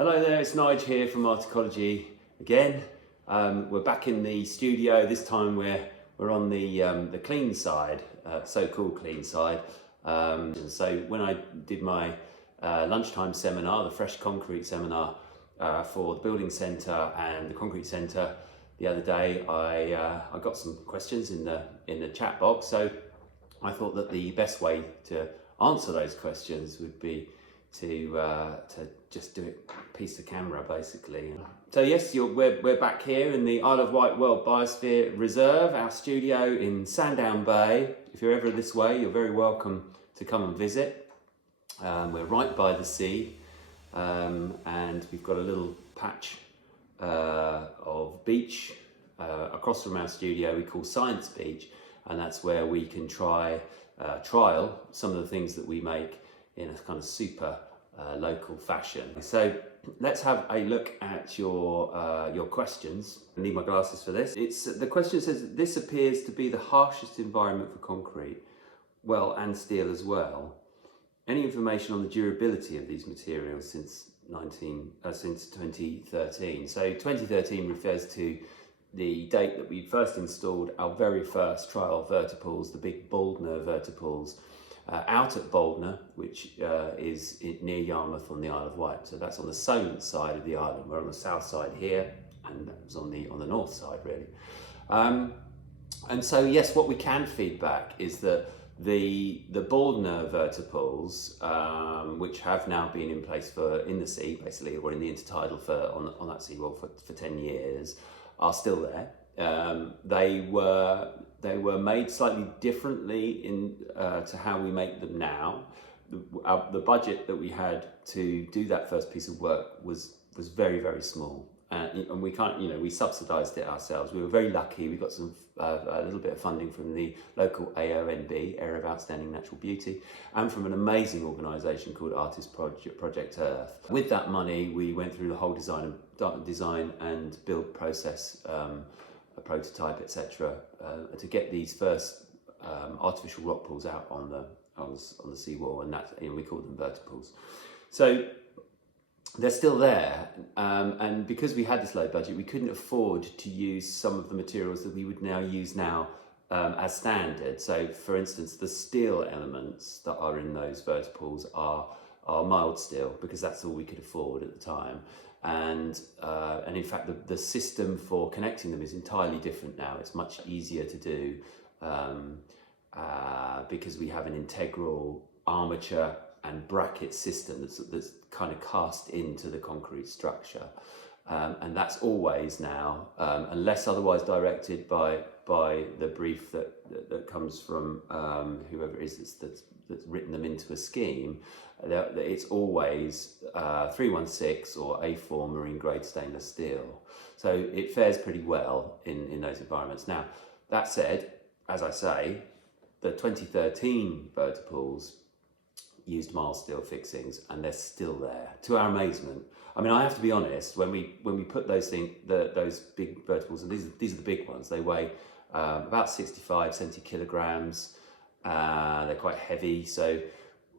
Hello there, it's Nigel here from Articology again. We're back in the studio. This time we're on the clean side, so-called clean side. And so when I did my lunchtime seminar, the Fresh Concrete Seminar for the Building Centre and the Concrete Centre the other day, I got some questions in the chat box. So I thought that the best way to answer those questions would be to just do it piece the camera basically. So yes, we're back here in the Isle of Wight World Biosphere Reserve, our studio in Sandown Bay. If you're ever this way, you're very welcome to come and visit. We're right by the sea, and we've got a little patch of beach across from our studio we call Science Beach, and that's where we can trial some of the things that we make in a kind of super local fashion. So let's have a look at your questions. I need my glasses for this. The question says, this appears to be the harshest environment for concrete, well, and steel as well. Any information on the durability of these materials since 2013? So 2013 refers to the date that we first installed our very first trial vertipools, the big Baldner vertipools, out at Baldner, which is near Yarmouth on the Isle of Wight. So that's on the Solent side of the island. We're on the south side here, and that was on the north side really. And so yes, what we can feed back is that the Baldner vertipools, which have now been in place in the sea basically, or in the intertidal on that seawall for 10 years, are still there. They were made slightly differently to how we make them now. The budget that we had to do that first piece of work was very, very small, and we can't, we subsidised it ourselves. We were very lucky. We got a little bit of funding from the local AONB, Area of Outstanding Natural Beauty, and from an amazing organisation called Artist Project Earth. With that money, we went through the whole design and build process, a prototype, etc., to get these first artificial rock pools out on the seawall, and that we call them vertipools. So they're still there, and because we had this low budget, we couldn't afford to use some of the materials that we would now use as standard. So, for instance, the steel elements that are in those vertipools are mild steel, because that's all we could afford at the time. And in fact, the system for connecting them is entirely different now. It's much easier to do because we have an integral armature and bracket system that's kind of cast into the concrete structure, and that's always now, unless otherwise directed by the brief that comes from whoever it is that's written them into a scheme. It's always 316 or A4 marine grade stainless steel, so it fares pretty well in those environments. Now, that said, as I say, the 2013 vertipools used mild steel fixings, and they're still there to our amazement. I mean, I have to be honest, when we put those big vertipools, and these are the big ones, they weigh about 65, 70 kilograms. They're quite heavy, so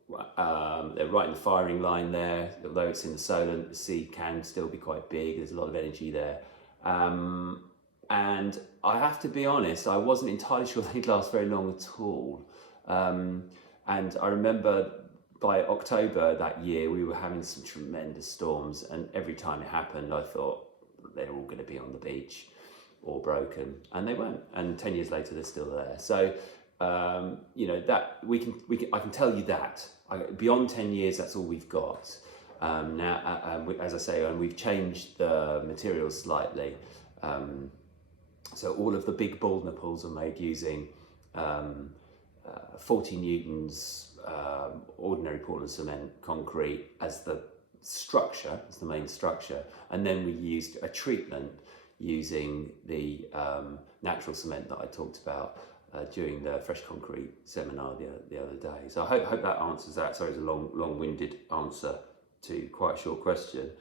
they're right in the firing line there. Although it's in the Solent, the sea can still be quite big. There's a lot of energy there. And I have to be honest, I wasn't entirely sure they'd last very long at all. And I remember by October that year, we were having some tremendous storms, and every time it happened, I thought they're all going to be on the beach or broken, and they weren't. And 10 years later, they're still there. So, that I can tell you that beyond 10 years, that's all we've got. Now, as I say, and we've changed the materials slightly. So all of the big Baldner pools are made using 40 newtons ordinary Portland cement concrete as the structure, as the main structure, and then we used a treatment using the natural cement that I talked about during the Fresh Concrete Seminar the other day. So I hope that answers that. Sorry, it's a long-winded answer to quite a short question.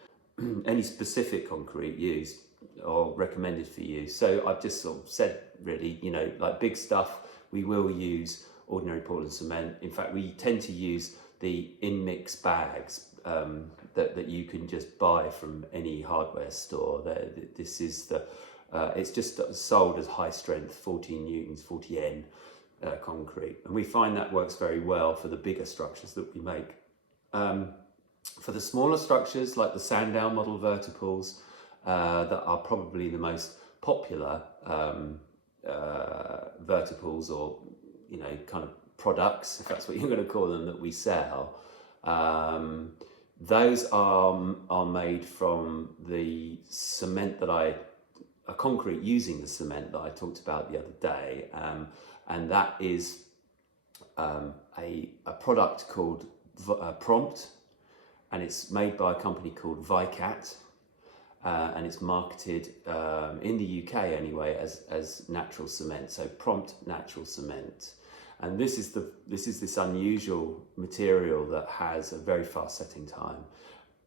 Any specific concrete used or recommended for use? So I've just sort of said, really, like big stuff, we will use ordinary Portland cement. In fact, we tend to use the in-mix bags, that you can just buy from any hardware store. This is it's just sold as high strength 14 newtons, 40N concrete, and we find that works very well for the bigger structures that we make. For the smaller structures like the Sandown model vertiples, that are probably the most popular vertiples, or kind of products, if that's what you're going to call them, that we sell. Those are made from the cement a concrete using the cement that I talked about the other day, and that is a product called Prompt, and it's made by a company called Vicat, and it's marketed in the UK anyway as natural cement, so Prompt natural cement. And this is this unusual material that has a very fast setting time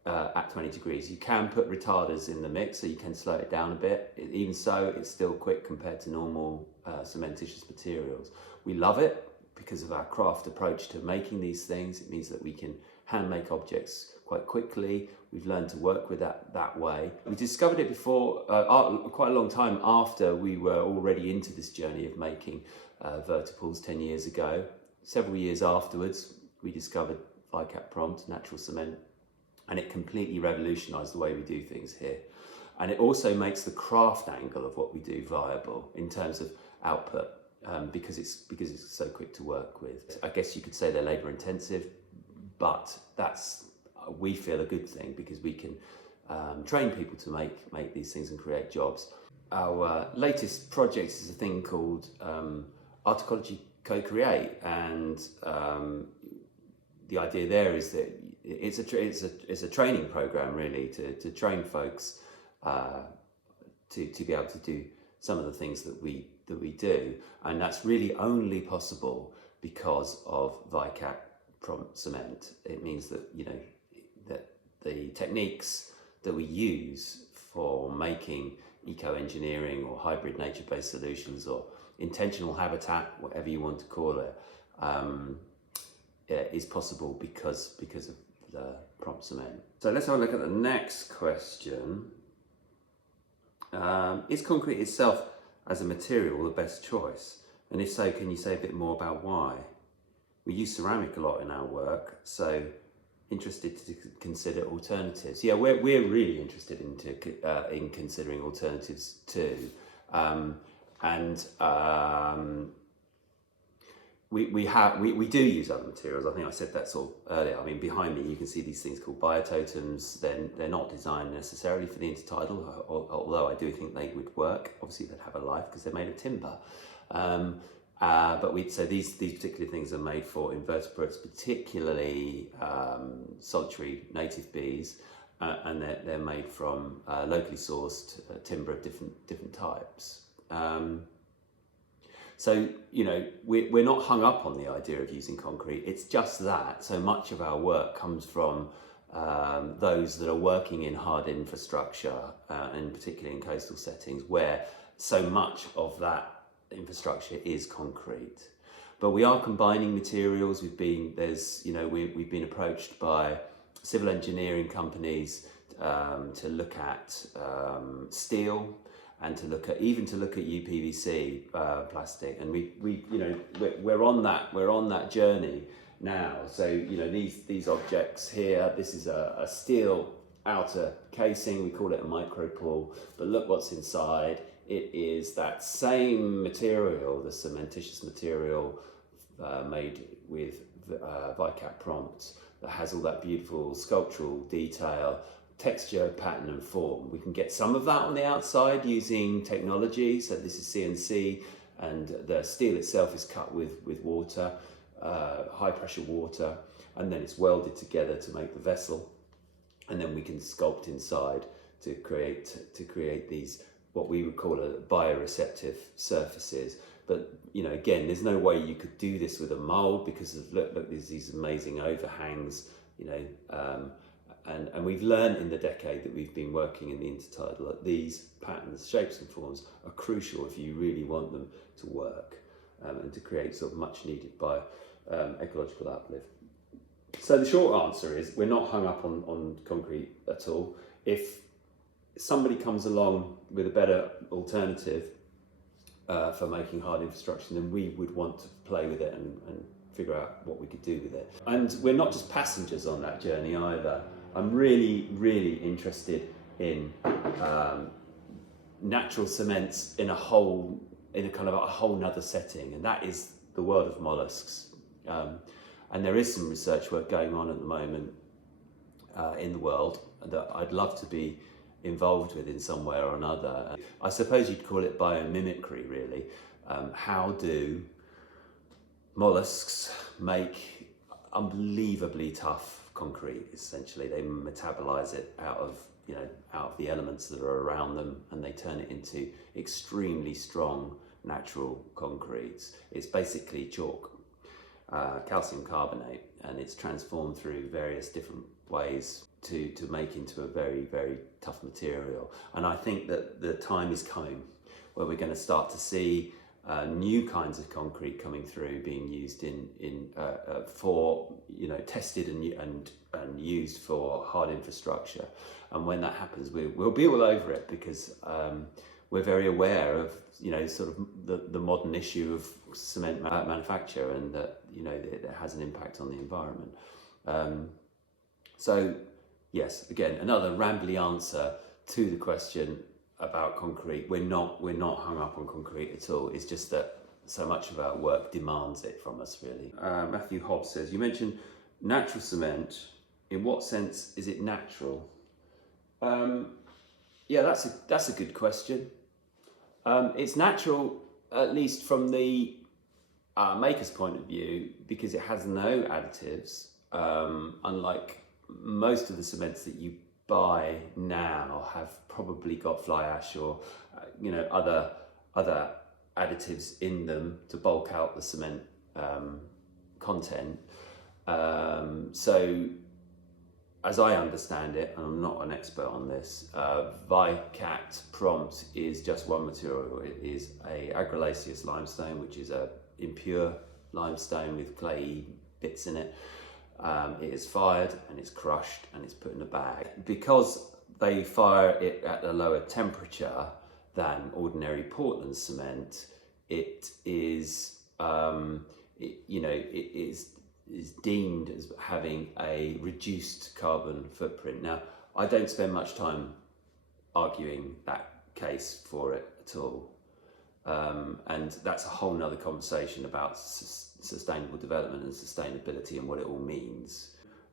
at 20 degrees. You can put retarders in the mix, so you can slow it down a bit. Even so, it's still quick compared to normal cementitious materials. We love it because of our craft approach to making these things. It means that we can hand make objects quite quickly. We've learned to work with that way. We discovered it before, quite a long time after we were already into this journey of making vertiples 10 years ago. Several years afterwards, we discovered Vicat Prompt natural cement, and it completely revolutionized the way we do things here. And it also makes the craft angle of what we do viable in terms of output, because it's so quick to work with. I guess you could say they're labor intensive, but that's, we feel, a good thing, because we can train people to make these things and create jobs. Our latest project is a thing called Articology Co-Create, and the idea there is that it's a training program really to train folks to be able to do some of the things that we do, and that's really only possible because of Vicat Prompt cement. It means that that the techniques that we use for making eco-engineering or hybrid nature-based solutions or intentional habitat, whatever you want to call it, is possible because of the Prompt cement. So let's have a look at the next question. Is concrete itself as a material the best choice? And if so, can you say a bit more about why? We use ceramic a lot in our work, so interested to consider alternatives. Yeah, we're really interested in considering alternatives too. We do use other materials. I think I said that sort of earlier. I mean, behind me you can see these things called biototems. They're not designed necessarily for the intertidal, although I do think they would work. Obviously they'd have a life because they're made of timber. But these particular things are made for invertebrates, particularly solitary native bees, and they're made from locally sourced timber of different types. So, we're not hung up on the idea of using concrete. It's just that so much of our work comes from those that are working in hard infrastructure, and particularly in coastal settings, where so much of that infrastructure is concrete. But we are combining materials. We've been approached by civil engineering companies to look at steel, and to look at UPVC plastic, and we're on that journey now. So these objects here, this is a steel outer casing, we call it a micropool, but look what's inside. It is that same material, the cementitious material made with Vicat Prompt, that has all that beautiful sculptural detail, texture, pattern and form. We can get some of that on the outside using technology. So this is CNC, and the steel itself is cut with water, high pressure water, and then it's welded together to make the vessel, and then we can sculpt inside to create these, what we would call bioreceptive surfaces. But again, there's no way you could do this with a mold, because of look, there's these amazing overhangs, and we've learned in the decade that we've been working in the intertidal that these patterns, shapes and forms are crucial if you really want them to work, and to create sort of much needed ecological uplift. So the short answer is we're not hung up on concrete at all. If somebody comes along with a better alternative for making hard infrastructure, then we would want to play with it and figure out what we could do with it. And we're not just passengers on that journey either. I'm really, really interested in natural cements in a kind of a whole nother setting, and that is the world of mollusks. And there is some research work going on at the moment in the world that I'd love to be involved with in some way or another. I suppose you'd call it biomimicry, really. How do mollusks make unbelievably tough concrete? Essentially, they metabolize it out of the elements that are around them, and they turn it into extremely strong natural concretes. It's basically chalk, calcium carbonate, and it's transformed through various different ways to make into a very, very tough material. And I think that the time is coming where we're going to start to see new kinds of concrete coming through, being used for tested and used for hard infrastructure. And when that happens, we'll be all over it, because we're very aware of sort of the modern issue of cement manufacture, and that it has an impact on the environment. So yes, again, another rambly answer to the question about concrete. We're not hung up on concrete at all. It's just that so much of our work demands it from us, really. Matthew Hobbs says, you mentioned natural cement. In what sense is it natural? Yeah, that's a good question. It's natural, at least from the maker's point of view, because it has no additives, unlike most of the cements that you buy now have probably got fly ash or other additives in them to bulk out the cement content. So as I understand it, and I'm not an expert on this, Vicat prompt is just one material. It is a argillaceous limestone, which is a impure limestone with clayey bits in it. It is fired and it's crushed and it's put in a bag. Because they fire it at a lower temperature than ordinary Portland cement, it is is deemed as having a reduced carbon footprint. Now, I don't spend much time arguing that case for it at all. And that's a whole nother conversation about sustainable development and sustainability and what it all means.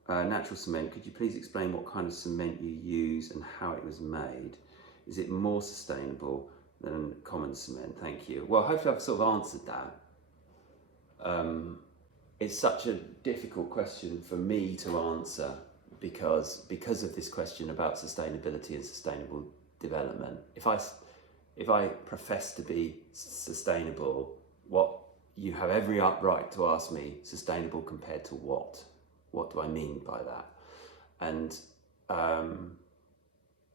Natural cement, could you please explain what kind of cement you use and how it was made? Is it more sustainable than common cement? Thank you. Well, hopefully I've sort of answered that. It's such a difficult question for me to answer because of this question about sustainability and sustainable development. If I profess to be sustainable, you have every right to ask me, sustainable compared to what? What do I mean by that?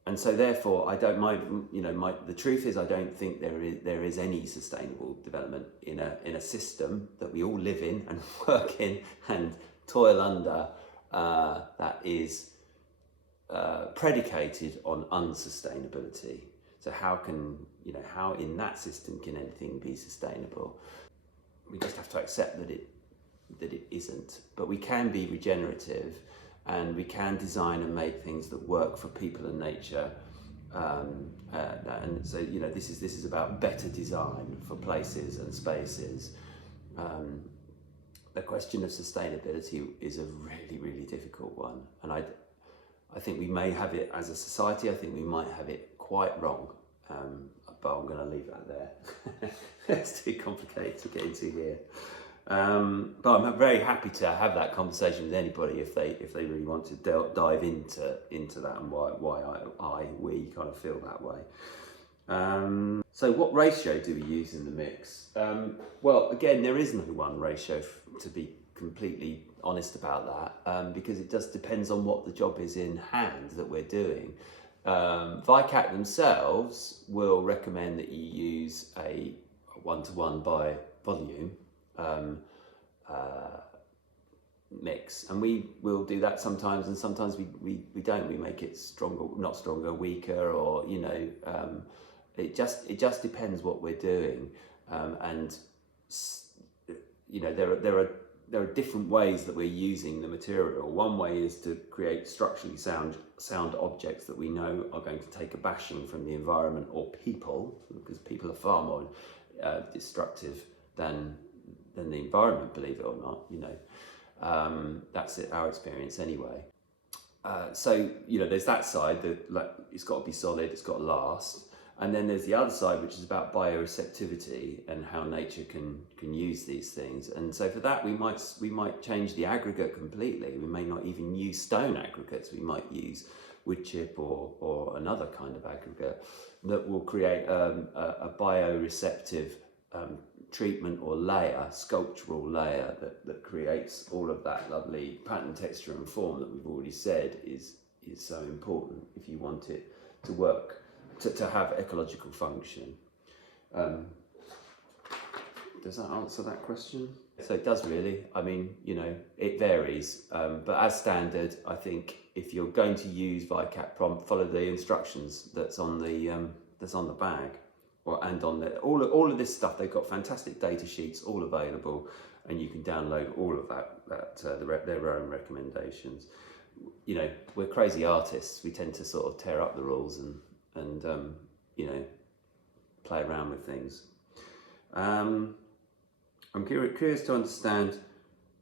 And so therefore, I don't mind. The truth is, I don't think there is any sustainable development in a system that we all live in and work in and toil under that is predicated on unsustainability. So how in that system can anything be sustainable? We just have to accept that it isn't. But we can be regenerative, and we can design and make things that work for people and nature. And so this is about better design for places and spaces. The question of sustainability is a really, really difficult one, and I think we may have it as a society. I think we might have it quite wrong. But I'm going to leave that there. It's too complicated to get into here. But I'm very happy to have that conversation with anybody if they really want to dive into that and why we kind of feel that way. So what ratio do we use in the mix? Well, again, there is no one ratio, to be completely honest about that, because it just depends on what the job is in hand that we're doing. Vicat themselves will recommend that you use a 1-to-1 by volume. mix, and we will do that sometimes, and sometimes we don't. We make it stronger, not stronger, weaker, or it just depends what we're doing, and there are different ways that we're using the material. One way is to create structurally sound objects that we know are going to take a bashing from the environment or people, because people are far more destructive than the environment, believe it or not. That's our experience anyway. So there's that side that, like, it's got to be solid, it's got to last. And then there's the other side, which is about bioreceptivity and how nature can use these things. And so for that, we might change the aggregate completely. We may not even use stone aggregates. We might use wood chip or another kind of aggregate that will create a bioreceptive treatment or layer, sculptural layer that creates all of that lovely pattern, texture and form that we've already said is so important if you want it to work, to have ecological function. Does that answer that question? So it does really. I mean, it varies, but as standard, I think if you're going to use VICAP prompt, follow the instructions that's on the bag, and on all of this stuff. They've got fantastic data sheets, all available, and you can download all of their own recommendations. We're crazy artists. We tend to sort of tear up the rules and play around with things. I'm curious to understand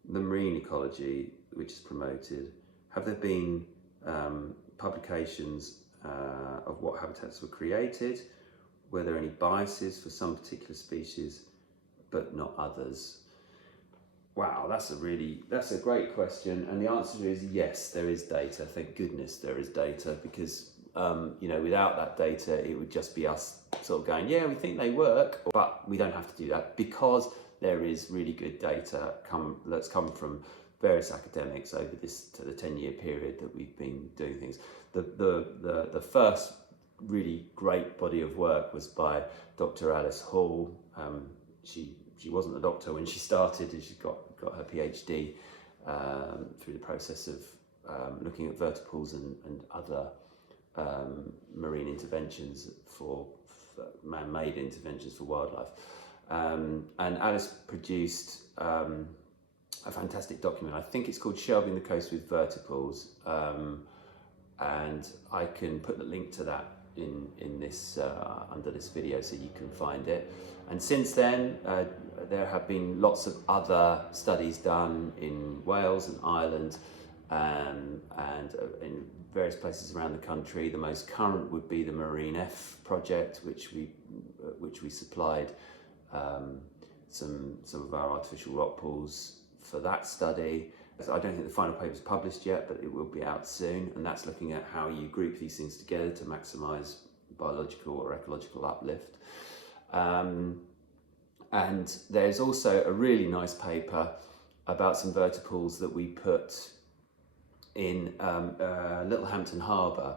the marine ecology which is promoted. Have there been publications of what habitats were created? Were there any biases for some particular species but not others? Wow, that's a great question, and the answer is yes, there is data. Thank goodness there is data, because without that data, it would just be us sort of going, yeah, we think they work, but we don't have to do that, because there is really good data that's come from various academics over the 10-year period that we've been doing things. The first really great body of work was by Dr. Alice Hall. She wasn't a doctor when she started, and she got her PhD through the process of looking at vertipools and other marine interventions for man-made interventions for wildlife. And Alice produced a fantastic document. I think it's called Shelving the Coast with Vertipools, and I can put the link to that in this under this video so you can find it. And since then there have been lots of other studies done in Wales and Ireland and in various places around the country. The most current would be the Marine F project, which we supplied some of our artificial rock pools for that study. I don't think the final paper is published yet, but it will be out soon, and that's looking at how you group these things together to maximise biological or ecological uplift. And there's also a really nice paper about some vertipools that we put in Littlehampton Harbour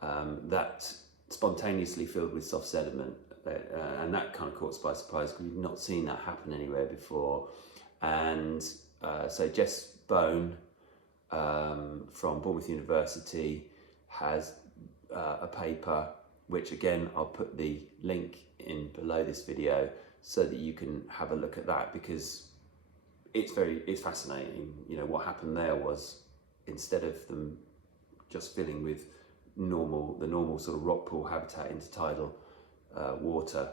that spontaneously filled with soft sediment, and that kind of caught us by surprise because we've not seen that happen anywhere before. And so Jess Bone from Bournemouth University has a paper, which again I'll put the link in below this video so that you can have a look at that, because it's fascinating. What happened there was, instead of them just filling with the normal sort of rock pool habitat intertidal water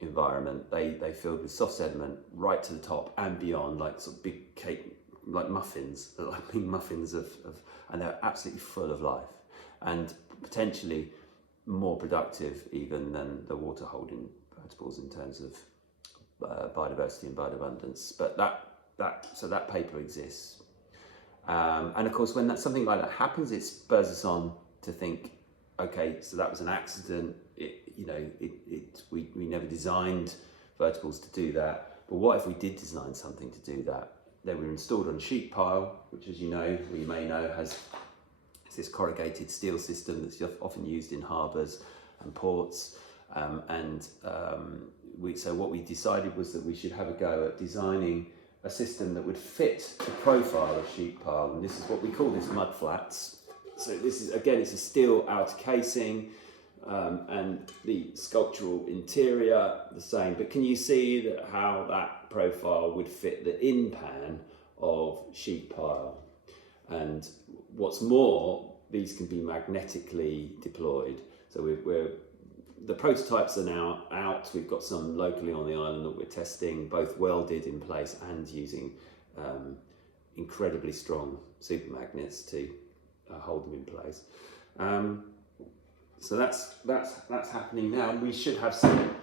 environment, they filled with soft sediment right to the top and beyond, like sort of big cake, like muffins, like big muffins and they're absolutely full of life, and potentially more productive even than the water holding vertipools in terms of biodiversity and bioabundance. But that paper exists, and of course when something like that happens, it spurs us on to think, okay, so that was an accident. We never designed vertipools to do that, but what if we did design something to do that? They were installed on a sheet pile, which, as you may know, has this corrugated steel system that's often used in harbours and ports. So what we decided was that we should have a go at designing a system that would fit the profile of sheet pile, and this is what we call this mud flats. So this is, again, it's a steel outer casing, and the sculptural interior the same, but can you see that how that profile would fit the in-pan of sheet pile? And what's more, these can be magnetically deployed. So the prototypes are now out. We've got some locally on the island that we're testing, both welded in place and using incredibly strong super magnets to hold them in place. So that's happening now, and we should have some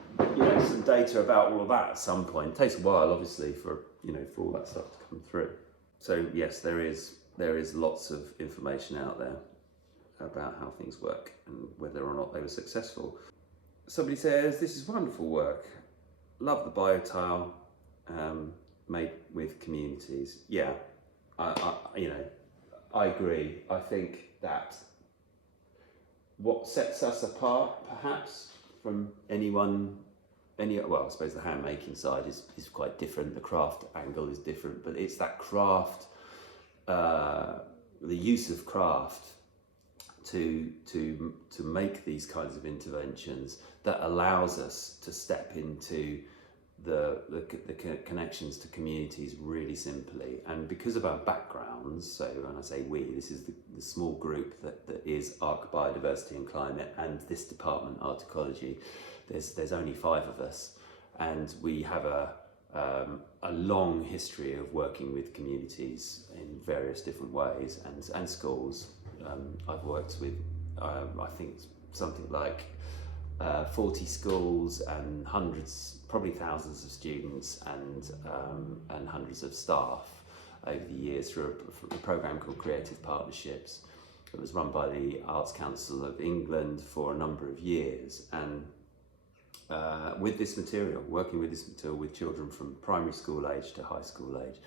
data about all of that at some point. It takes a while, obviously, for all that stuff to come through. So yes, there is lots of information out there about how things work and whether or not they were successful. Somebody says, this is wonderful work. Love the biotile made with communities. Yeah, I agree. I think that what sets us apart, perhaps, from well, I suppose the hand making side is quite different. The craft angle is different, but it's that craft, the use of craft to make these kinds of interventions that allows us to step into the connections to communities really simply. And because of our backgrounds, so when I say we, this is the small group that is Arc Biodiversity and Climate and this department, Art Ecology. There's only 5 of us, and we have a long history of working with communities in various different ways and schools. I've worked with I think something like 40 schools and hundreds, probably thousands of students and hundreds of staff over the years through a program called Creative Partnerships. It was run by the Arts Council of England for a number of years, and with this material, working with this material with children from primary school age to high school age,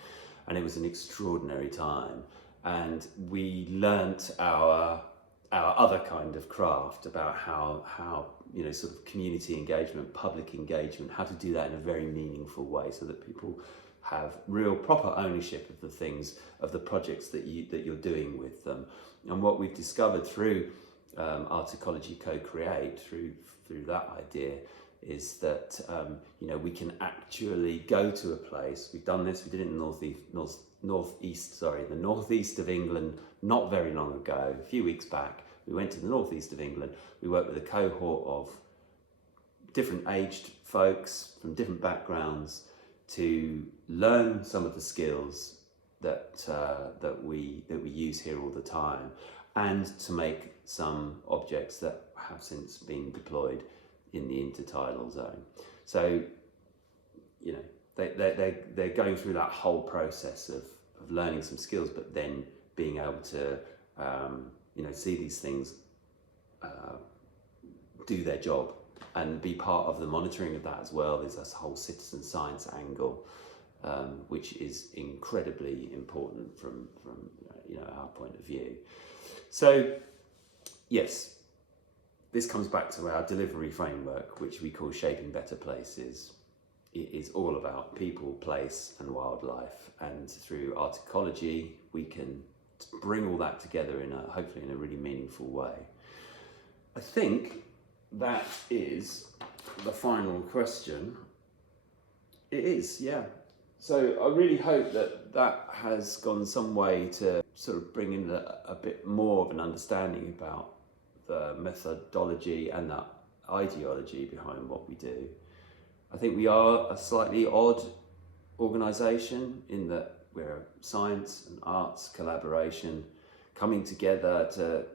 and it was an extraordinary time. And we learnt our other kind of craft about how sort of community engagement, public engagement, how to do that in a very meaningful way, so that people have real proper ownership of the things, of the projects that you're doing with them. And what we've discovered through Art Ecology Co-Create, through that idea, is that we can actually go to a place. We've done this. We did it in the northeast of England not very long ago. A few weeks back, we went to the northeast of England. We worked with a cohort of different aged folks from different backgrounds to learn some of the skills that we use here all the time, and to make some objects that have since been deployed in the intertidal zone. So, they're going through that whole process of learning some skills, but then being able to, see these things do their job and be part of the monitoring of that as well. There's this whole citizen science angle, which is incredibly important from our point of view. So, yes. This comes back to our delivery framework, which we call Shaping Better Places. It is all about people, place and wildlife, and through art ecology we can bring all that together hopefully in a really meaningful way. I think that is the final question. It is, yeah. So I really hope that has gone some way to sort of bring in a bit more of an understanding about the methodology and the ideology behind what we do. I think we are a slightly odd organisation in that we're a science and arts collaboration coming together to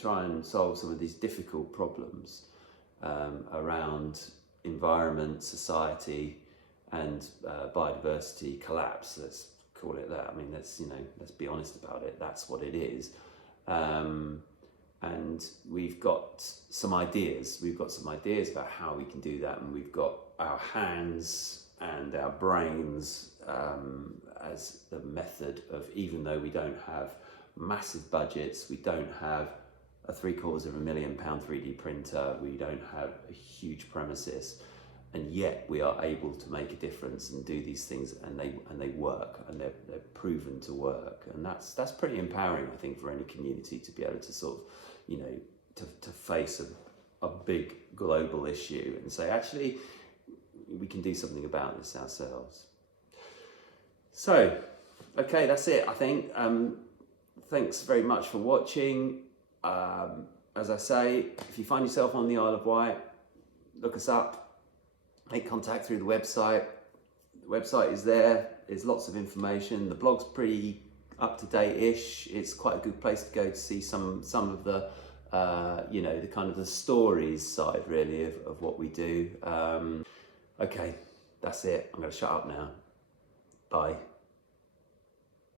try and solve some of these difficult problems around environment, society and biodiversity collapse. Let's call it that. I mean, let's be honest about it. That's what it is. And we've got some ideas. We've got some ideas about how we can do that, and we've got our hands and our brains as the method of, even though we don't have massive budgets, we don't have a £750,000 3D printer, we don't have a huge premises, and yet we are able to make a difference and do these things, and they work, and they're proven to work, and that's pretty empowering, I think, for any community to be able to sort of, you know, to face a big global issue and say, actually, we can do something about this ourselves. So, okay, that's it, I think. Thanks very much for watching. As I say, if you find yourself on the Isle of Wight, look us up, make contact through the website. The website is there, there's lots of information. The blog's pretty up-to-date-ish. It's quite a good place to go to see some of the, you know, the kind of the stories side, really, of what we do. Okay, that's it. I'm going to shut up now. Bye.